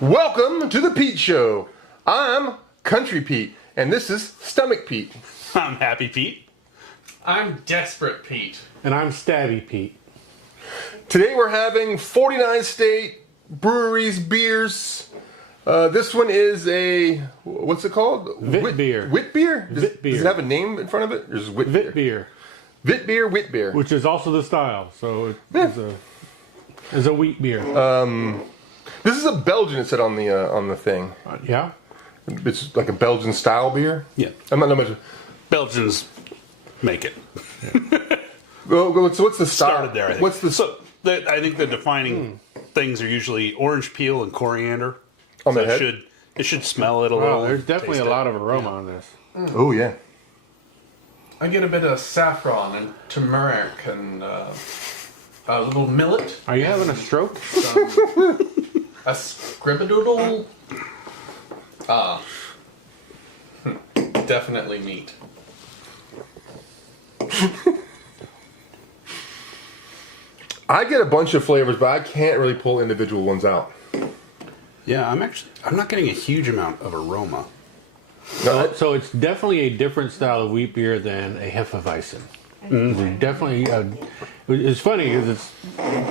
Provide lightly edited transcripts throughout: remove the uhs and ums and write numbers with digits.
Welcome to the Pete Show. I'm Country Pete, and this is Stomach Pete. I'm Happy Pete. I'm Desperate Pete. And I'm Stabby Pete. Today we're having 49 State Breweries beers. This one is a, what's it called? Witbier. Witbier? Does Witbier. it have a name in front of it? Or is it Witbier? Witbier. Witbier, Witbier. Which is also the style. So it's a wheat beer. This is a Belgian, it said on the thing. Yeah? It's like a Belgian style beer? Yeah. I'm not much. Belgians make it. Well, so what's the style? Started there, I think. What's the... I think the defining things are usually orange peel and coriander. On the So head? it should smell it a little. Wow, there's definitely a taste lot it. of aroma on this. Oh, yeah. I get a bit of saffron and turmeric and a little millet. Are you having a stroke? A scribbadoodle. Definitely meat. I get a bunch of flavors, but I can't really pull individual ones out. Yeah, I'm not getting a huge amount of aroma. So it's definitely a different style of wheat beer than a Hefeweizen. It's definitely, it's funny because it's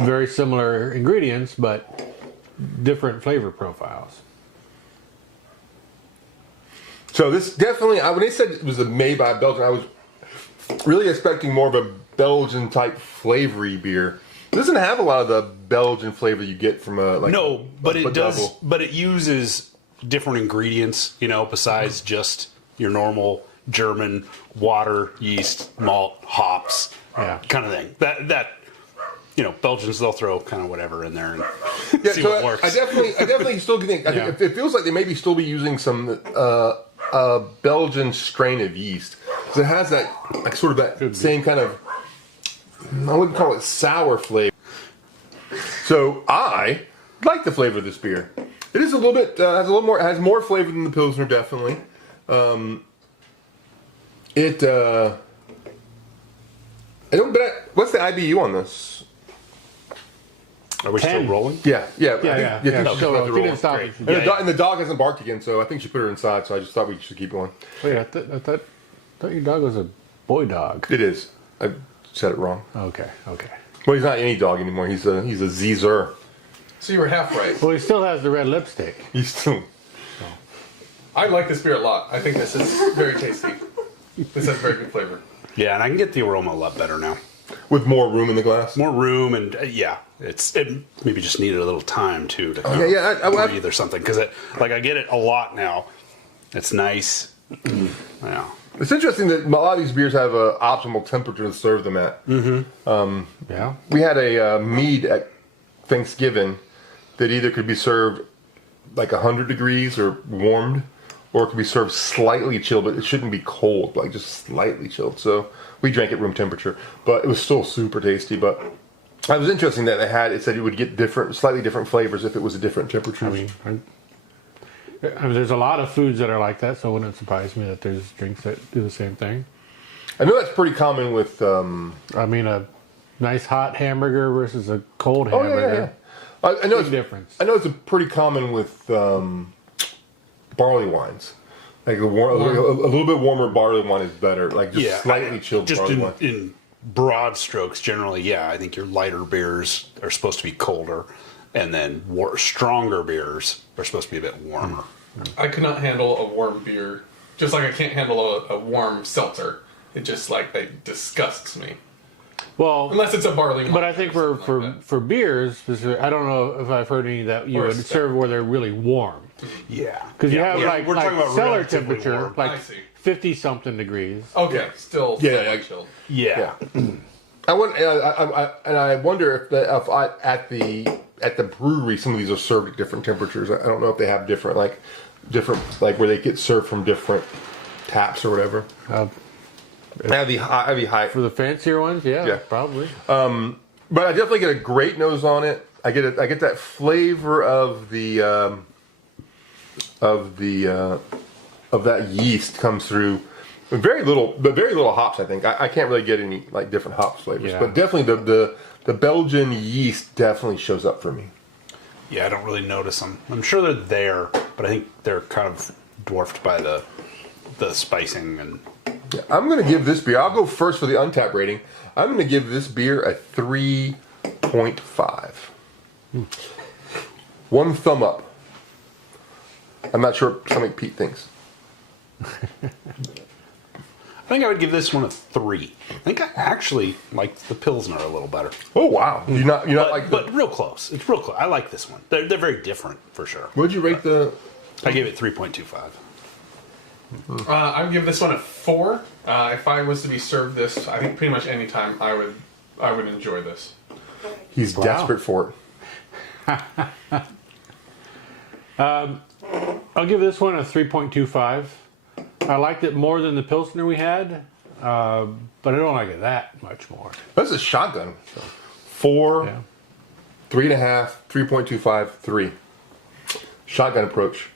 very similar ingredients, but different flavor profiles. So this definitely, when they said it was made by a Belgian, I was really expecting more of a Belgian type flavory beer. It doesn't have a lot of the Belgian flavor you get from a It does. But it uses different ingredients, besides just your normal German water, yeast, malt, hops, kind of thing. That Belgians, they'll throw kind of whatever in there and see what works. I definitely still think. I think it feels like they maybe still be using some Belgian strain of yeast. So it has that sort of that same kind of, I wouldn't call it sour flavor. So I like the flavor of this beer. It is a little bit has more flavor than the Pilsner, definitely. What's the IBU on this? Are we 10. still rolling? Yeah. Yeah. So So if you didn't stop it, and the dog hasn't barked again, so I think she put her inside. So I just thought we should keep going. wait, I thought your dog was a boy dog. It is. I said it wrong. Okay. Well, he's not any dog anymore. He's a Zer. So you were half right. Well, he still has the red lipstick. He's still. I like this beer a lot. I think this is very tasty. This has very good flavor. Yeah, and I can get the aroma a lot better now. With more room in the glass. More room and it maybe just needed a little time too to kind I breathe or something because I get it a lot now. It's nice. Yeah. It's interesting that a lot of these beers have an optimal temperature to serve them at. Yeah. We had a mead at Thanksgiving that either could be served like 100 degrees or warmed, or it could be served slightly chilled, but it shouldn't be cold, like just slightly chilled. So we drank at room temperature, but it was still super tasty. But it was interesting that it said you would get slightly different flavors if it was a different temperature. I mean, there's a lot of foods that are like that, so it wouldn't surprise me that there's drinks that do the same thing. I know that's pretty common with. I mean, a nice hot hamburger versus a cold hamburger. I know Big difference. I know it's pretty common with barley wines. Like a little bit warmer barley wine is better. Like just slightly chilled just barley wine. In broad strokes, generally, I think your lighter beers are supposed to be colder, and then stronger beers are supposed to be a bit warmer. I could not handle a warm beer, just like I can't handle a warm seltzer. It just it disgusts me. Well, Unless it's a barley wine. but I think or something like that. for beers, I don't know if I've heard any that you Or a would stout. serve where they're really warm. Yeah, Because you have we're talking about cellar relatively temperature, warm. like I see. 50-something degrees. Okay, still somewhat chilled. Yeah. I wonder if at the brewery some of these are served at different temperatures. I don't know if they have different where they get served from different taps or whatever. I'd be high For the fancier ones, yeah. Probably. but I definitely get a great nose on it. I get that flavor of that yeast comes through. Very little hops. I think I can't really get any different hops flavors, but definitely the Belgian yeast definitely shows up for me. Yeah, I don't really notice them. I'm sure they're there, but I think they're kind of dwarfed by the spicing and. I'm going to give this beer. I'll go first for the untapped rating. I'm going to give this beer a 3.5. One thumb up. I'm not sure what Stomach Pete thinks. I think I would give this one a 3. I think I actually like the Pilsner a little better. Oh wow! You're not like. But real close. It's real close. I like this one. They're very different for sure. What'd you rate the? I gave it 3.25. I would give this one a 4. If I was to be served this, I think pretty much any time I would enjoy this. He's desperate for it. I'll give this one a 3.25. I liked it more than the Pilsner we had, but I don't like it that much more. That's a shotgun. 4, Yeah. 3.5, 3.25, 3. Shotgun approach.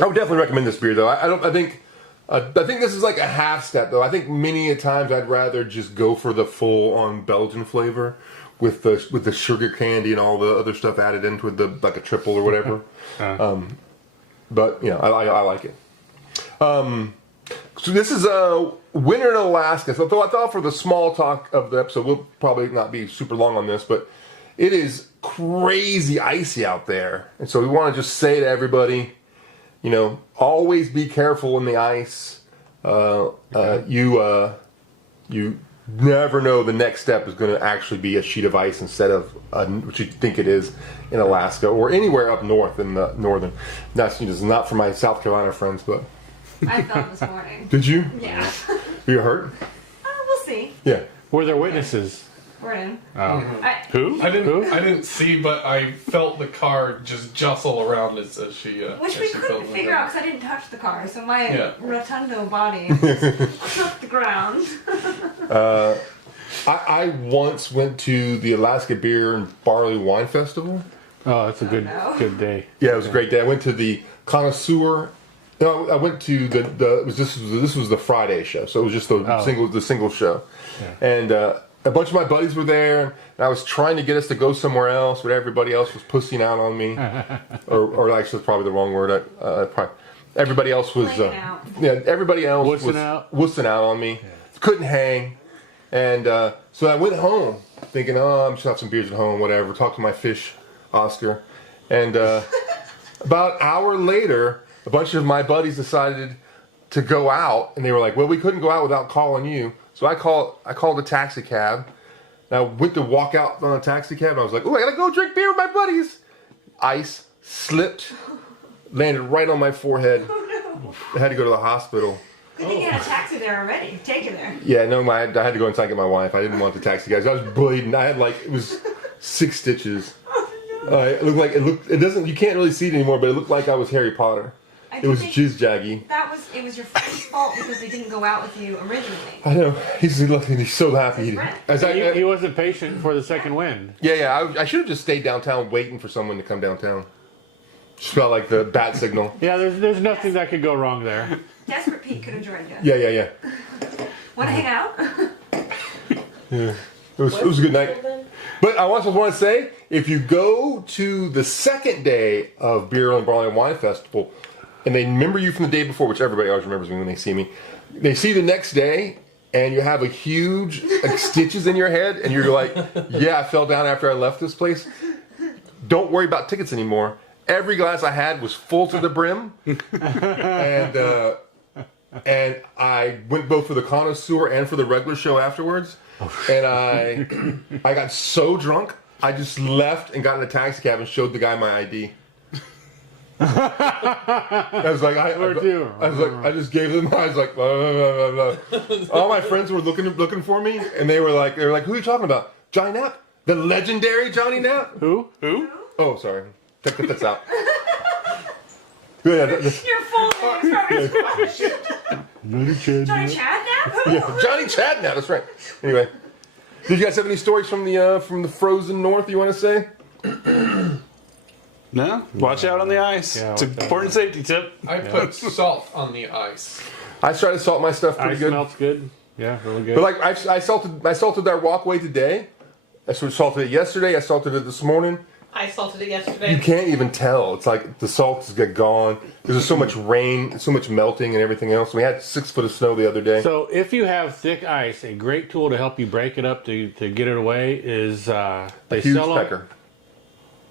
I would definitely recommend this beer, though. I think this is like a half step, though. I think many a times I'd rather just go for the full-on Belgian flavor with the sugar candy and all the other stuff added into it, like a triple or whatever. But you know, I like it. So this is a winter in Alaska. So I thought for the small talk of the episode, we'll probably not be super long on this, but it is crazy icy out there, and so we want to just say to everybody, you know, always be careful in the ice. You never know the next step is going to actually be a sheet of ice instead of what you think it is in Alaska or anywhere up north in the northern. That's not for my South Carolina friends, but I fell this morning. did you? Yeah. Are you hurt? We'll see. Yeah. Were there witnesses? We're in. Oh. Who? I didn't see, but I felt the car just jostle around as she. Which as we she couldn't fell figure out because I didn't touch the car, so my Yeah. rotundo body took the ground. I once went to the Alaska Beer and Barley Wine Festival. Oh, that's a good no. good day. Yeah, it was a great day. I went to the connoisseur. No, I went to this was the Friday show, so it was just the single show, and a bunch of my buddies were there, and I was trying to get us to go somewhere else, but everybody else was pussing out on me, or actually that's probably the wrong word. Everybody else was Playing out. everybody else Wussing was out? wussing out on me. Couldn't hang, and so I went home thinking, oh, I'm just gonna have some beers at home, whatever. Talk to my fish, Oscar, and about an hour later, a bunch of my buddies decided to go out, and they were like, well, we couldn't go out without calling you. So I called a taxi cab, and I went to walk out on a taxi cab, and I was like, oh, I gotta go drink beer with my buddies. Ice slipped, landed right on my forehead. Oh no. I had to go to the hospital. Good thing you had a taxi there already. Take you there. Yeah, no, I had to go inside and get my wife. I didn't want the taxi guys. I was bleeding. I had it was 6 stitches. It doesn't, you can't really see it anymore, but it looked like I was Harry Potter. It was jizz jaggy. It was your friend's fault because they didn't go out with you originally. I know. He's so happy. He wasn't patient for the second wind. Yeah. I should have just stayed downtown waiting for someone to come downtown. Just felt like the bat signal. Yeah, there's nothing that could go wrong there. Desperate Pete could have joined you. Yeah. Want to hang out? Yeah. It was a good night. But I also want to say, if you go to the second day of Beer and Barley and Wine Festival, and they remember you from the day before, which everybody always remembers me when they see me, they see the next day, and you have a huge stitches in your head, and you're like, yeah, I fell down after I left this place. Don't worry about tickets anymore. Every glass I had was full to the brim, and I went both for the connoisseur and for the regular show afterwards. And I got so drunk, I just left and got in a taxi cab and showed the guy my ID. I was like, I just gave them. I was like, blah, blah, blah, blah. All my friends were looking for me, and they were like, who are you talking about? Johnny Knapp, the legendary Johnny Knapp. Who? Oh, sorry. Cut this out. Yeah, You're full of names. Johnny Chad now? Yeah, Johnny Chad now. That's right. Anyway, did you guys have any stories from the frozen north you want to say? No? Watch out on the ice. Yeah, it's an important safety tip. I put salt on the ice. I try to salt my stuff pretty Ice good. smells good. Yeah, really good. But like I salted that walkway today. I salted it yesterday. I salted it this morning. I salted it yesterday. You can't even tell. It's like the salt has got gone. There's just so much rain, so much melting and everything else. We had 6 foot of snow the other day. So if you have thick ice, a great tool to help you break it up to get it away is they Huge sell 'em- pecker.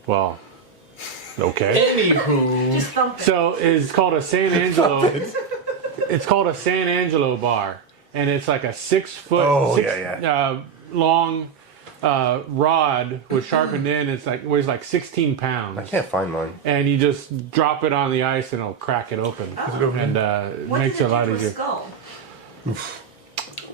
Well, okay. Anywho. Just thump it. So it's called a San Angelo. It's called a San Angelo bar, and it's like a 6 foot, long rod with sharpened end. It's like weighs like 16 pounds. I can't find mine. And you just drop it on the ice, and it'll crack it open, and it What makes does it a lot do to easier. skull?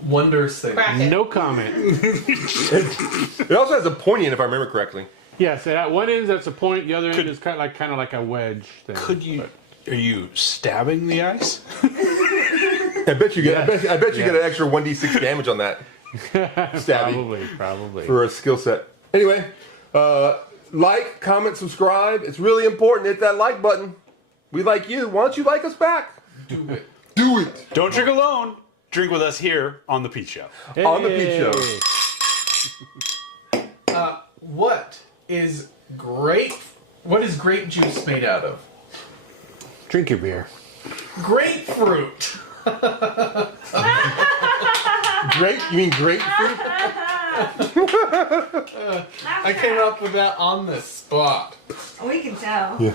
Wonders thing. Crack it. No comment. It also has a pointy end, if I remember correctly. Yes, at one end that's a point. The other end is kind of like a wedge thing. Could you? Are you stabbing the ice? I bet you get. I bet you get an extra 1d6 damage on that. Stabby. Probably. For a skill set. Anyway, like, comment, subscribe. It's really important. Hit that like button. We like you. Why don't you like us back? Do it. Do it. Don't drink alone. Drink with us here on the Pete Show. On the Pete Show. What is grape juice made out of? Drink your beer. Grapefruit. Grape? You mean grapefruit? I came up with that on the spot. We can tell. Yeah.